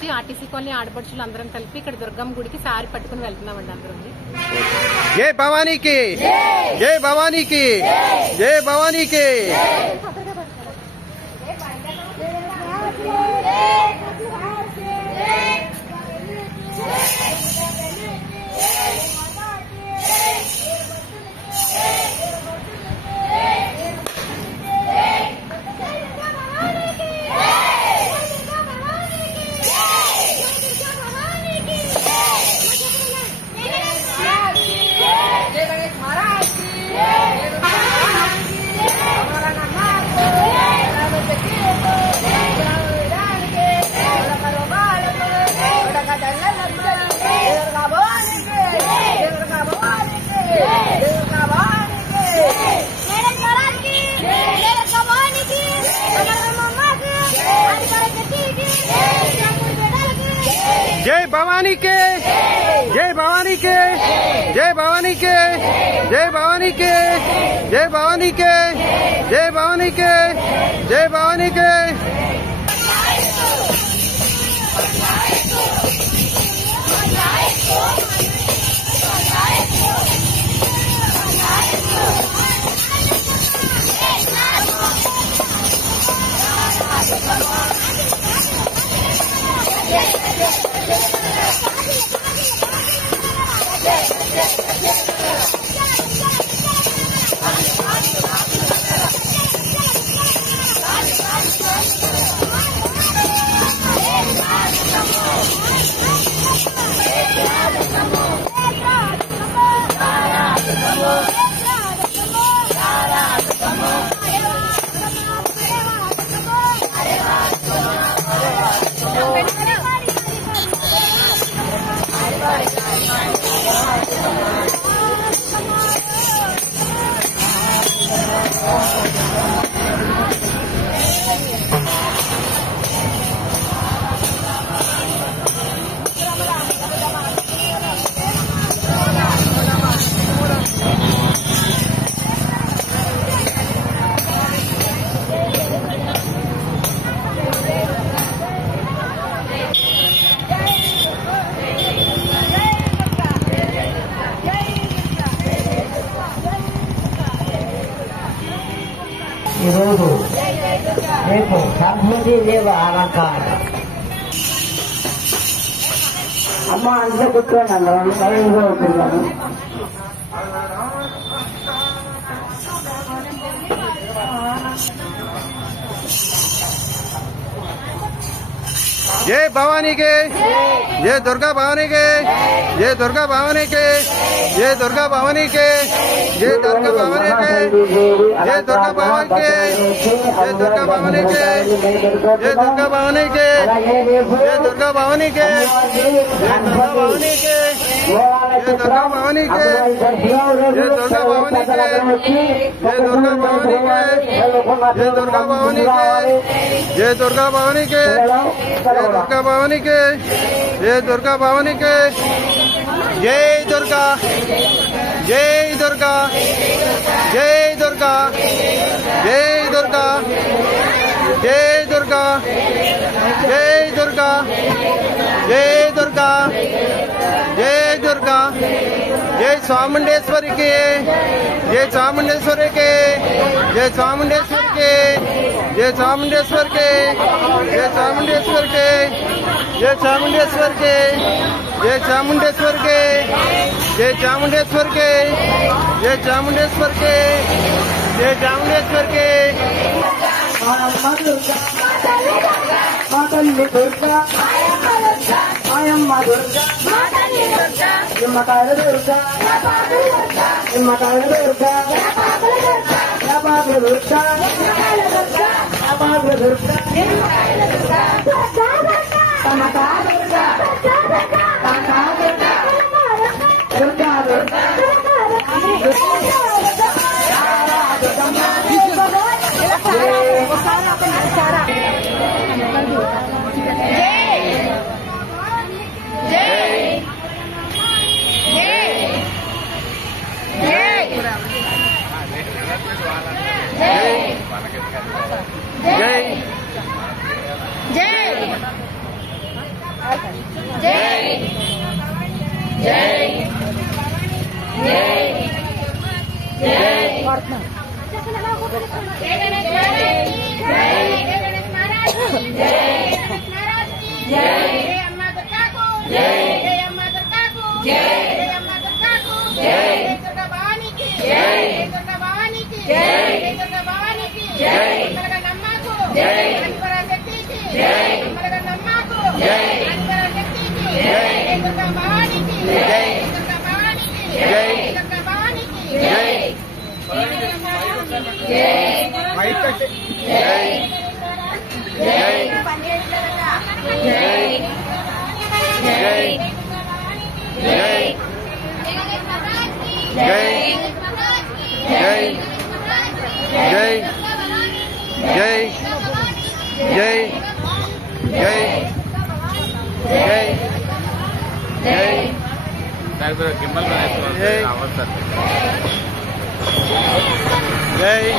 నుంచి RTC colony ఆడపడుచులు అందరం కలిపి ఇక్కడ దుర్గమ్మ గుడికి సారి పట్టుకుని వెళ్తున్నామండి అందరం. జై భవానీకి, జై భవానీకి, జై భవానీకి. जय भवानी के, जय भवानी के, जय भवानी के, जय भवानी के, जय भवानी के, जय भवानी के, जय भवानी के. ఈరోజు రేపు సంస్కృతి దేవ అలంకారం అమ్మ అంతా కూర్చోండి అన్న ఉంటున్నాను. जय भवानी के, जय दुर्गा भवानी के, जय दुर्गा भवानी के, जय दुर्गा भवानी के, जय दुर्गा भवानी के, जय दुर्गा भवानी के, जय दुर्गा भवानी के, जय दुर्गा भवानी के, जय दुर्गा भवानी के, जय दुर्गा भवानी के, जय दुर्गा भवानी के, जय दुर्गा भवानी के, जय दुर्गा भवानी के, जय दुर्गा भवानी के, जय दुर्गा भवानी के, दुर्गा भवानी के, जय दुर्गा भवानी के, जय दुर्गा, जय दुर्गा, जय दुर्गा, जय दुर्गा, जय दुर्गा, जय दुर्गा, जय दुर्गा, जय दुर्गा, जय चामुंडेश्वरी के, जय चामुंडेश्वरी के, जय चामुंडेश्वर के, जय चामुंडेश्वर के, जय चामुंडेश्वर के, जय चामुंडेश्वर के, जय चामुंडेश्वर के, जय चामुंडेश्वर के, जय चामुंडेश्वर के, जय चामुंडेश्वर के. మాతల్లి దుర్గా ఆయమ్మ దుర్గా నిమ్మకాయల దుర్గా నిమ్మకాయల దుర్గా యాబాబుల దుర్గా యాబాబుల దుర్గా తమకా దుర్గా తమకా దుర్గా దుర్గా దుర్గా जय